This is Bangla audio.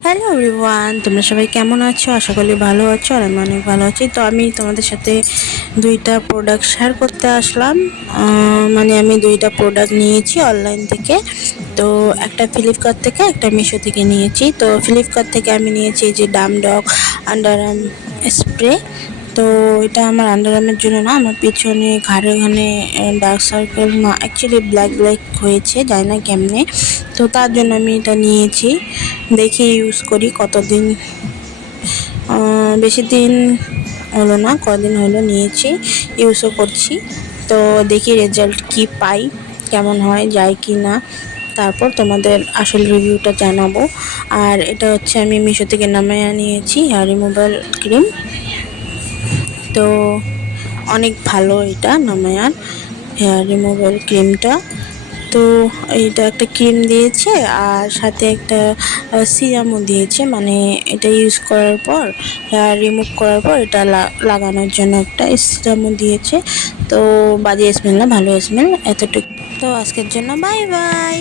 হ্যালো এভরিওয়ান, তোমরা সবাই কেমন আছো? আশা করি ভালো আছো। আর আমি অনেক ভালো আছি। তো আমি তোমাদের সাথে দুইটা প্রোডাক্ট শেয়ার করতে আসলাম। মানে আমি দুইটা প্রোডাক্ট নিয়েছি অনলাইন থেকে। তো একটা ফ্লিপকার্ট থেকে, একটা মিশো থেকে নিয়েছি। তো ফ্লিপকার্ট থেকে আমি নিয়েছি এই যে ডামডক আন্ডার আর্ম স্প্রে। তো এটা আমার আন্ডার আর্মের জন্য না, আমার পিছনে ঘাড়ে ওখানে ডার্ক সার্কেল না, অ্যাকচুয়ালি ব্ল্যাক ব্ল্যাক হয়েছে, জানি না কেমনে। তো তার জন্য আমি এটা নিয়েছি। দেখি ইউজ করি কতদিন। বেশি দিন হলো না, কদিন হলো নিয়েছি, ইউজও করছি। তো দেখি রেজাল্ট কি পাই, কেমন হয়, যায় কি না, তারপর তোমাদের আসল রিভিউটা জানাবো। আর এটা হচ্ছে আমি মিশো থেকে নামিয়ে নিয়েছি হেয়ার রিমুভাল ক্রিম। তো অনেক ভালো এটা নামায়ার হেয়ার রিমুভাল ক্রিমটা। তো এটা একটা ক্রিম দিয়েছে আর সাথে একটা সিরামও দিয়েছে, মানে এটা ইউজ করার পর, হেয়ার রিমুভ করার পর এটা লাগানোর জন্য একটা সিরামও দিয়েছে। তো বাজে স্মেল না, ভালো স্মেল, এতটুকু। তো আজকের জন্য বাই বাই।